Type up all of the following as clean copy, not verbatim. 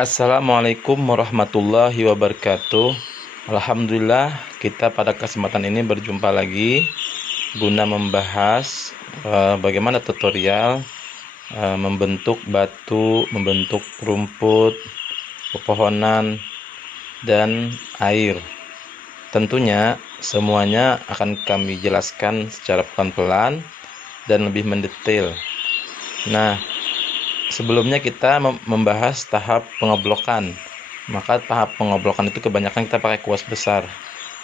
Assalamualaikum warahmatullahi wabarakatuh. Alhamdulillah, kita pada kesempatan ini berjumpa lagi guna membahas bagaimana tutorial membentuk batu, membentuk rumput, pepohonan, dan air. Tentunya semuanya akan kami jelaskan secara pelan-pelan dan lebih mendetail. Nah, sebelumnya kita membahas tahap pengoblokan. Maka tahap pengoblokan itu kebanyakan kita pakai kuas besar.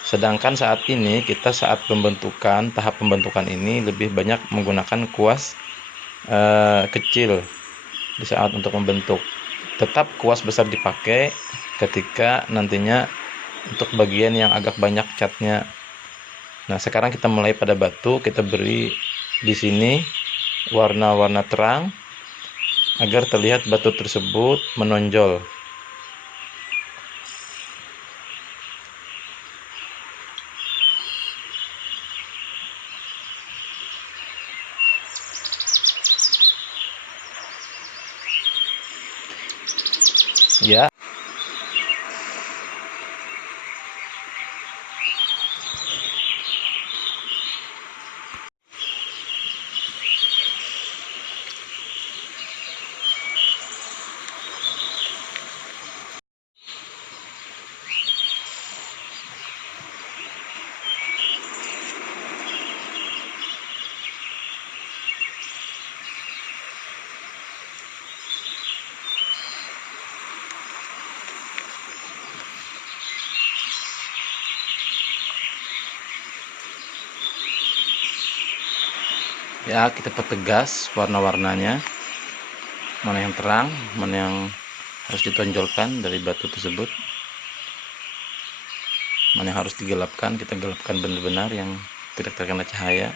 Sedangkan saat ini kita saat tahap pembentukan ini lebih banyak menggunakan kuas kecil di saat untuk membentuk. Tetap kuas besar dipakai ketika nantinya untuk bagian yang agak banyak catnya. Nah, sekarang kita mulai pada batu, kita beri di sini warna-warna terang agar terlihat batu tersebut menonjol. Ya, kita pertegas warna-warnanya, mana yang terang, mana yang harus ditonjolkan dari batu tersebut, mana yang harus digelapkan. Kita gelapkan benar-benar yang tidak terkena cahaya.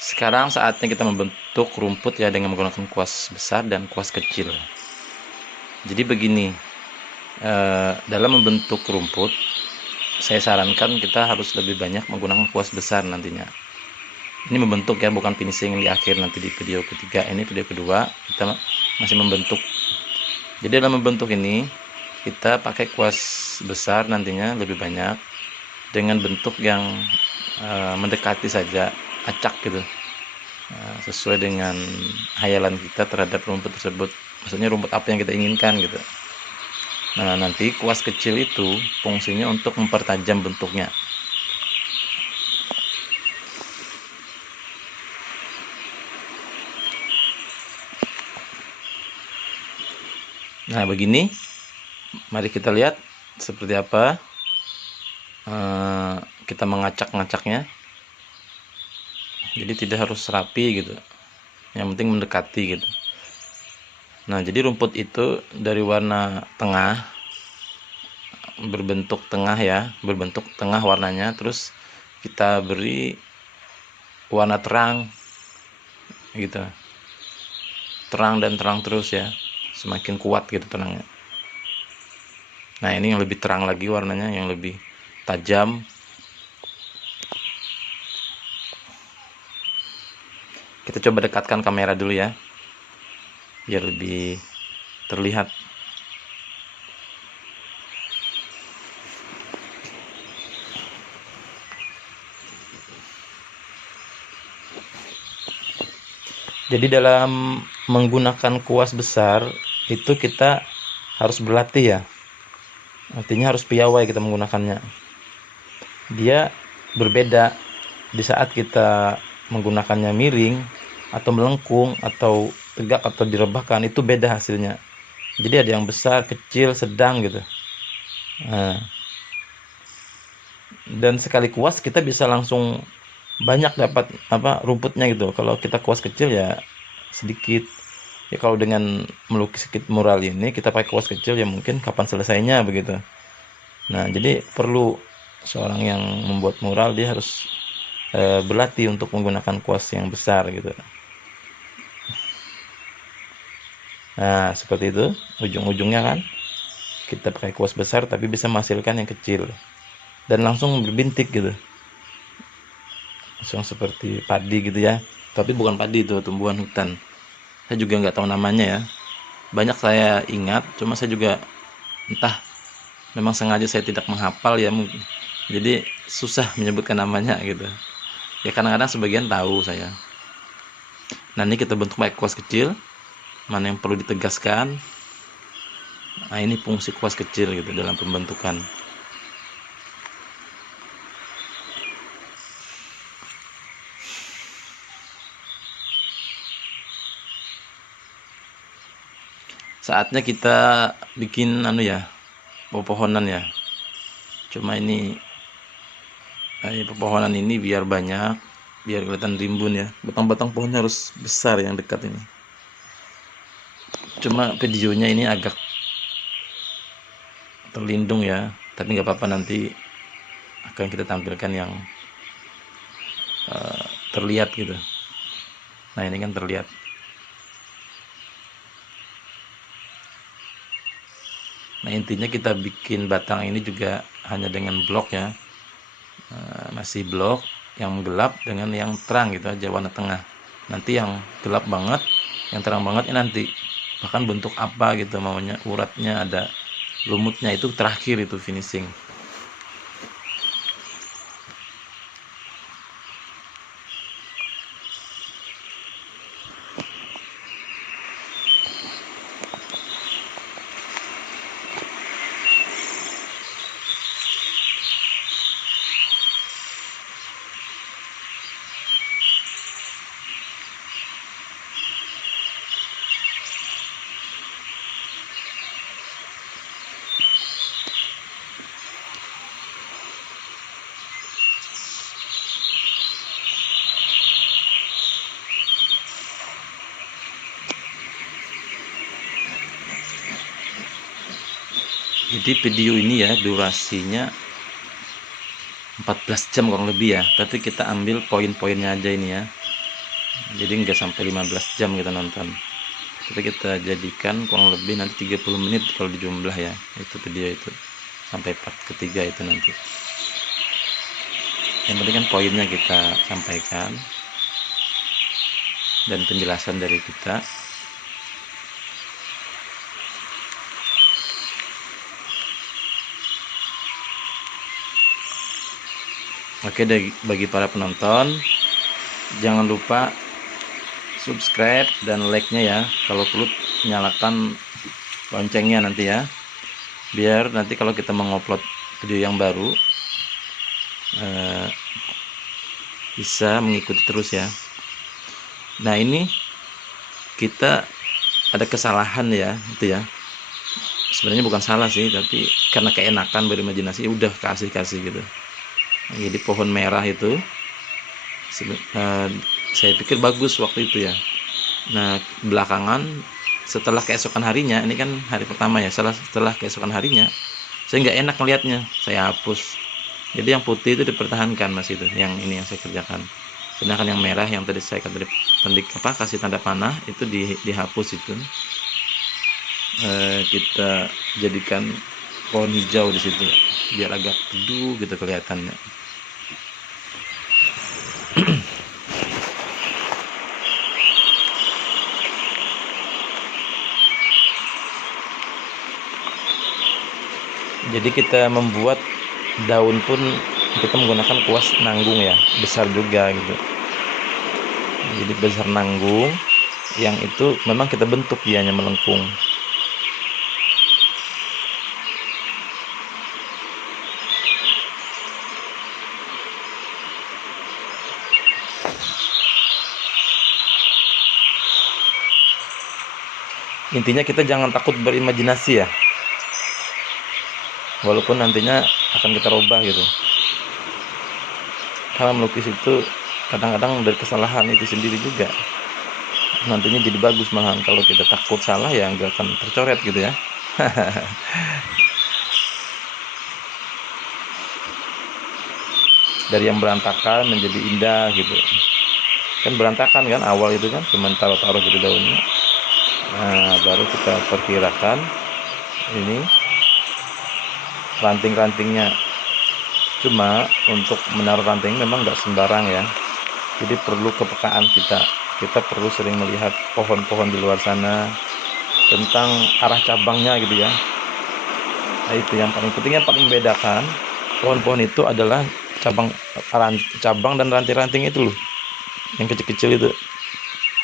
Sekarang saatnya kita membentuk rumput ya dengan menggunakan kuas besar dan kuas kecil. Jadi begini, dalam membentuk rumput saya sarankan kita harus lebih banyak menggunakan kuas besar nantinya. Ini membentuk ya, bukan finishing di akhir nanti di video ketiga. Ini video kedua kita masih membentuk. Jadi dalam membentuk ini kita pakai kuas besar nantinya lebih banyak dengan bentuk yang mendekati saja acak gitu, sesuai dengan hayalan kita terhadap rumput tersebut. Maksudnya rumput apa yang kita inginkan gitu. Nah, nanti kuas kecil itu fungsinya untuk mempertajam bentuknya. Nah, begini, mari kita lihat seperti apa kita mengacak-ngacaknya. Jadi tidak harus rapi gitu, yang penting mendekati gitu. Nah, jadi rumput itu dari warna tengah, berbentuk tengah ya, berbentuk tengah warnanya, terus kita beri warna terang gitu, terang dan terang terus ya, semakin kuat gitu terangnya. Nah, ini yang lebih terang lagi warnanya, yang lebih tajam. Kita coba dekatkan kamera dulu ya, biar lebih terlihat. Jadi dalam menggunakan kuas besar itu kita harus berlatih ya, artinya harus piawai kita menggunakannya. Dia berbeda di saat kita menggunakannya miring atau melengkung atau tegak atau direbahkan, itu beda hasilnya. Jadi ada yang besar, kecil, sedang gitu. Nah, dan sekali kuas kita bisa langsung banyak dapat rumputnya gitu. Kalau kita kuas kecil ya sedikit. Ya kalau dengan melukis mural ini kita pakai kuas kecil ya mungkin kapan selesainya begitu. Nah, jadi perlu seorang yang membuat mural dia harus berlatih untuk menggunakan kuas yang besar gitu. Nah, seperti itu ujung-ujungnya kan kita pakai kuas besar tapi bisa menghasilkan yang kecil. dan langsung berbintik gitu, langsung seperti padi gitu ya. Tapi bukan padi, itu tumbuhan hutan, saya juga nggak tahu namanya ya. Banyak saya ingat, cuma saya juga entah memang sengaja saya tidak menghafal ya mungkin, jadi susah menyebutkan namanya gitu ya. Kadang-kadang sebagian tahu saya. Nah, ini kita bentuk pakai kuas kecil, mana yang perlu ditegaskan. Nah, ini fungsi kuas kecil gitu dalam pembentukan. Saatnya kita bikin anu ya, pepohonan ya. Cuma ini pepohonan ini biar banyak, biar kelihatan rimbun ya. Batang-batang pohonnya harus besar yang dekat ini. Cuma videonya ini agak terlindung ya, tapi nggak apa-apa, nanti akan kita tampilkan yang terlihat gitu. Nah, ini kan terlihat. Nah, intinya kita bikin batang ini juga hanya dengan blok ya, masih blok yang gelap dengan yang terang gitu aja, warna tengah. Nanti yang gelap banget, yang terang banget ini nanti bahkan bentuk apa gitu maunya, uratnya ada lumutnya, itu terakhir, itu finishing. Jadi video ini ya durasinya 14 jam kurang lebih ya, tapi kita ambil poin-poinnya aja ini ya, jadi nggak sampai 15 jam kita nonton, tapi kita jadikan kurang lebih nanti 30 menit kalau dijumlah ya, itu video itu sampai part ketiga itu nanti. Yang penting kan poinnya kita sampaikan dan penjelasan dari kita. Oke, bagi para penonton, jangan lupa subscribe dan like-nya ya, kalau perlu nyalakan loncengnya nanti ya, biar nanti kalau kita mengupload video yang baru bisa mengikuti terus ya. Nah, ini kita ada kesalahan ya, itu ya, sebenarnya bukan salah sih, tapi karena keenakan berimajinasi udah kasih gitu. Nah, jadi pohon merah itu saya pikir bagus waktu itu ya. Nah, belakangan setelah keesokan harinya, ini kan hari pertama ya, setelah keesokan harinya saya nggak enak melihatnya, saya hapus. Jadi yang putih itu dipertahankan mas, itu yang ini yang saya kerjakan. Sedangkan yang merah yang tadi saya kasih tanda panah itu dihapus itu. Kita jadikan pohon hijau di situ biar agak teduh gitu kelihatannya. Jadi kita membuat daun pun kita menggunakan kuas nanggung ya, besar juga gitu. Jadi besar nanggung yang itu memang kita bentuk dianya melengkung. Intinya kita jangan takut berimajinasi ya, walaupun nantinya akan kita rubah gitu. Karena melukis itu kadang-kadang dari kesalahan itu sendiri juga nantinya jadi bagus malahan. Kalau kita takut salah ya nggak akan tercoret gitu ya. Dari yang berantakan menjadi indah gitu kan, berantakan kan awal itu kan cuma taruh-taruh gitu daunnya. Nah, baru kita perkirakan ini ranting-rantingnya Cuma untuk menaruh ranting memang nggak sembarang ya. Jadi perlu kepekaan kita. Kita perlu sering melihat pohon-pohon di luar sana tentang arah cabangnya gitu ya. Nah, itu yang paling penting, yang paling membedakan pohon-pohon itu adalah cabang dan ranting-ranting itu loh, yang kecil-kecil itu.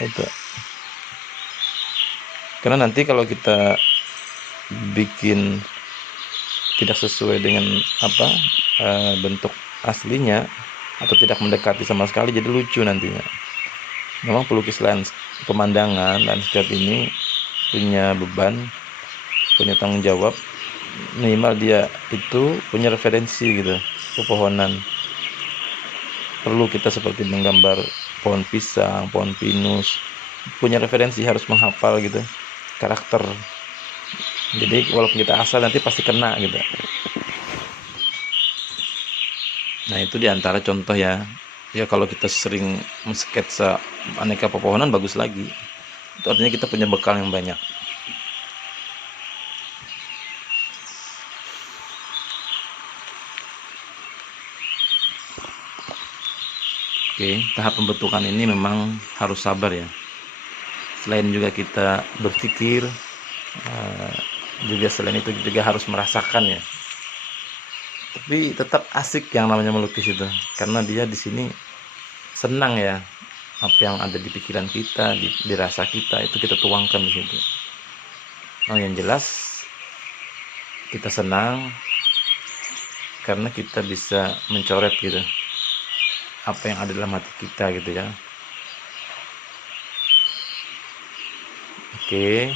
Itu. Karena nanti kalau kita bikin tidak sesuai dengan apa bentuk aslinya atau tidak mendekati sama sekali, jadi lucu nantinya. Memang pelukis pemandangan landscape ini punya beban, punya tanggung jawab, minimal dia itu punya referensi gitu, pepohonan. Perlu kita seperti menggambar pohon pisang, pohon pinus, punya referensi, harus menghafal gitu karakter. Jadi walaupun kita asal nanti pasti kena gitu. Nah, itu diantara contoh ya. Ya kalau kita sering mensketsa aneka pepohonan bagus lagi. Itu artinya kita punya bekal yang banyak. Oke, tahap pembentukan ini memang harus sabar ya. Selain juga kita berpikir, juga selain itu juga harus merasakan ya. Tapi tetap asik yang namanya melukis itu, karena dia di sini senang ya, apa yang ada di pikiran kita, di rasa kita itu kita tuangkan di situ. Oh, yang jelas kita senang karena kita bisa mencoret gitu apa yang ada dalam hati kita gitu ya. Oke.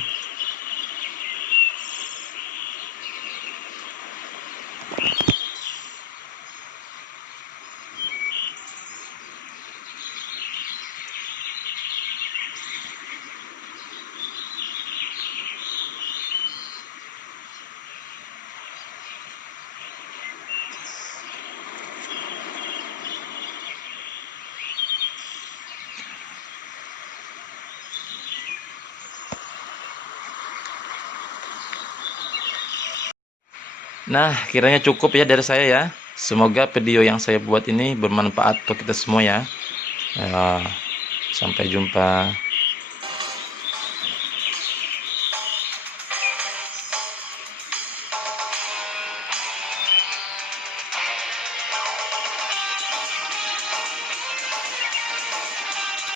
Nah, kiranya cukup ya dari saya ya. Semoga video yang saya buat ini bermanfaat untuk kita semua ya. Sampai jumpa.